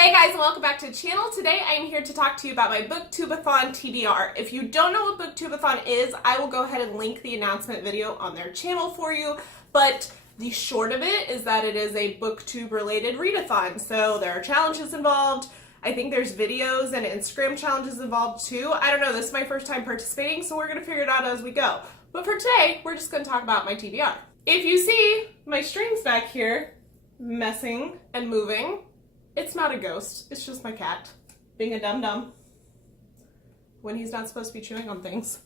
Hey guys, and welcome back to the channel. Today I am here to talk to you about my Booktubeathon TBR. If you don't know what Booktubeathon is, I will go ahead and link the announcement video on their channel for you, but the short of it is that it is a Booktube related readathon. So there are challenges involved. I think there's videos and Instagram challenges involved too. I don't know, this is my first time participating, so we're gonna figure it out as we go. But for today, we're just gonna talk about my TBR. If you see my strings back here messing and moving, it's not a ghost, it's just my cat being a dum-dum when he's not supposed to be chewing on things.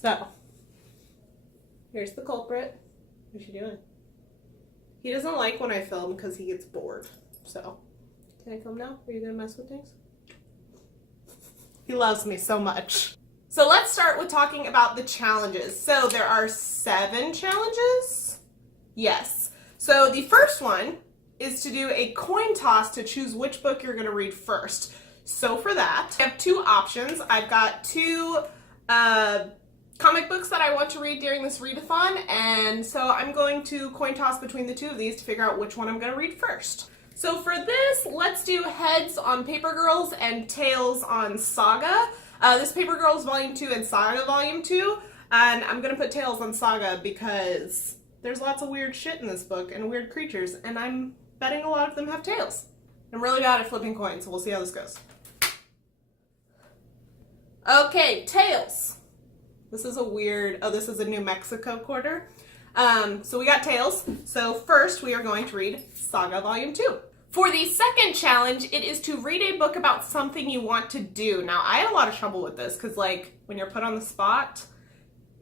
So, here's the culprit. What's she doing? He doesn't like when I film because he gets bored. So, can I film now? Are you gonna mess with things? He loves me so much. So let's start with talking about the challenges. So there are 7 challenges? Yes. So the first one is to do a coin toss to choose which book you're gonna read first. So for that, I have 2 options. I've got 2 comic books that I want to read during this readathon, and so I'm going to coin toss between the 2 of these to figure out which one I'm gonna read first. So for this, let's do heads on Paper Girls and tails on Saga. This Paper Girls Volume 2 and Saga Volume 2, and I'm gonna put tails on Saga because there's lots of weird shit in this book and weird creatures, and I'm betting a lot of them have tails. I'm really bad at flipping coins, so we'll see how this goes. Okay, tails. This is a weird, this is a New Mexico quarter. So we got tails. So first we are going to read Saga Volume 2. For the second challenge, it is to read a book about something you want to do. Now, I had a lot of trouble with this because, like, when you're put on the spot,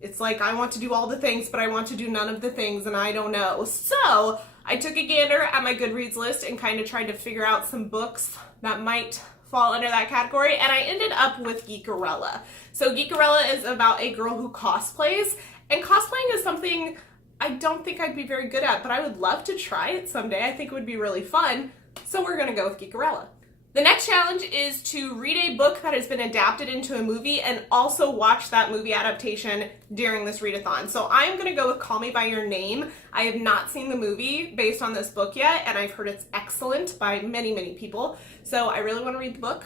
it's like, I want to do all the things, but I want to do none of the things, and I don't know. So I took a gander at my Goodreads list and kind of tried to figure out some books that might fall under that category, and I ended up with Geekerella. So Geekerella is about a girl who cosplays, and cosplaying is something I don't think I'd be very good at, but I would love to try it someday. I think it would be really fun, so we're gonna go with Geekerella. The next challenge is to read a book that has been adapted into a movie and also watch that movie adaptation during this readathon. So I'm gonna go with Call Me By Your Name. I have not seen the movie based on this book yet, and I've heard it's excellent by many, many people. So I really wanna read the book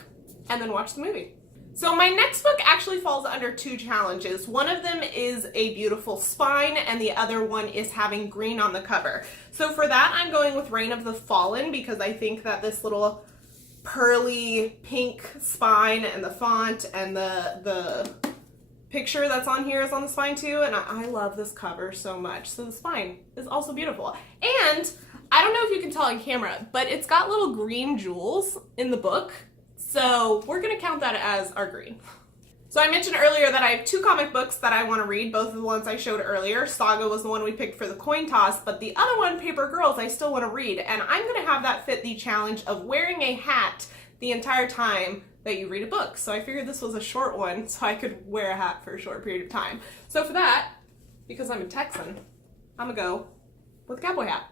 and then watch the movie. So my next book actually falls under 2 challenges. One of them is A Beautiful Spine, and the other one is having green on the cover. So for that, I'm going with Reign of the Fallen because I think that this little pearly pink spine and the font and the picture that's on here is on the spine too, and I love this cover so much. So the spine is also beautiful. And I don't know if you can tell on camera, but it's got little green jewels in the book. So we're gonna count that as our green. So I mentioned earlier that I have 2 comic books that I want to read, both of the ones I showed earlier. Saga was the one we picked for the coin toss, but the other one, Paper Girls, I still want to read, and I'm gonna have that fit the challenge of wearing a hat the entire time that you read a book. So I figured this was a short one, so I could wear a hat for a short period of time. So for that, because I'm a Texan, I'm gonna go with a cowboy hat,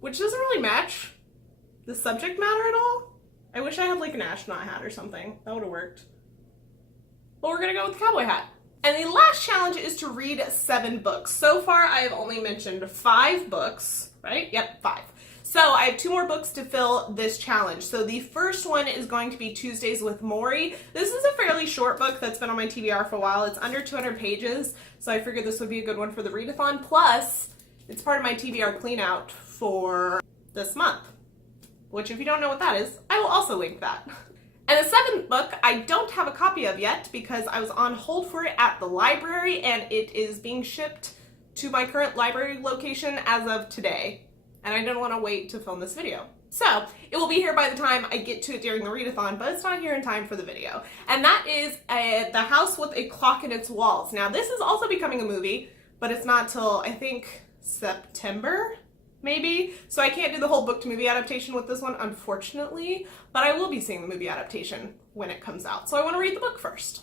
which doesn't really match the subject matter at all. I wish I had like an astronaut hat or something. That would have worked. But we're gonna go with the cowboy hat. And the last challenge is to read 7 books. So far, I have only mentioned 5 books, right? Yep, 5. So I have 2 more books to fill this challenge. So the first one is going to be Tuesdays with Maury. This is a fairly short book that's been on my TBR for a while. It's under 200 pages, so I figured this would be a good one for the readathon. Plus, it's part of my TBR cleanout for this month, which if you don't know what that is, I will also link that. And the 7th book I don't have a copy of yet because I was on hold for it at the library, and it is being shipped to my current library location as of today. And I didn't want to wait to film this video. So it will be here by the time I get to it during the readathon, but it's not here in time for the video. And that is The House with a Clock in Its Walls. Now this is also becoming a movie, but it's not till I think September, maybe. So I can't do the whole book to movie adaptation with this one, unfortunately, but I will be seeing the movie adaptation when it comes out. So I want to read the book first.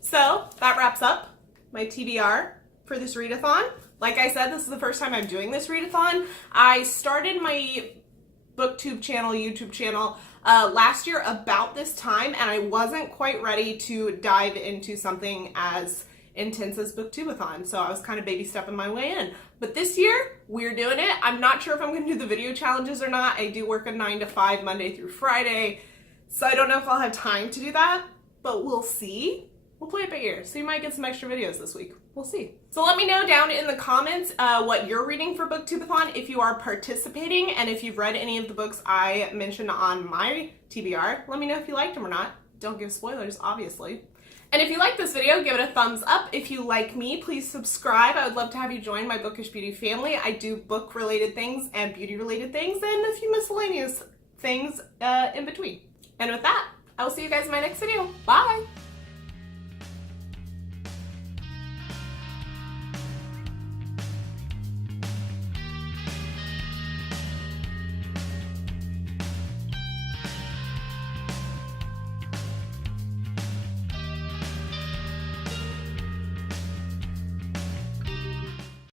So that wraps up my TBR for this readathon. Like I said, this is the first time I'm doing this readathon. I started my Booktube channel, YouTube channel, last year about this time, and I wasn't quite ready to dive into something as intense as Booktubeathon, so I was kind of baby stepping my way in. But this year, we're doing it. I'm not sure if I'm gonna do the video challenges or not. I do work a 9 to 5 Monday through Friday, so I don't know if I'll have time to do that, but we'll see. We'll play it by ear, so you might get some extra videos this week. We'll see. So let me know down in the comments what you're reading for Booktubeathon, if you are participating, and if you've read any of the books I mentioned on my TBR. Let me know if you liked them or not. Don't give spoilers, obviously. And if you like this video, give it a thumbs up. If you like me, please subscribe. I would love to have you join my Bookish Beauty family. I do book-related things and beauty-related things and a few miscellaneous things in between. And with that, I will see you guys in my next video. Bye!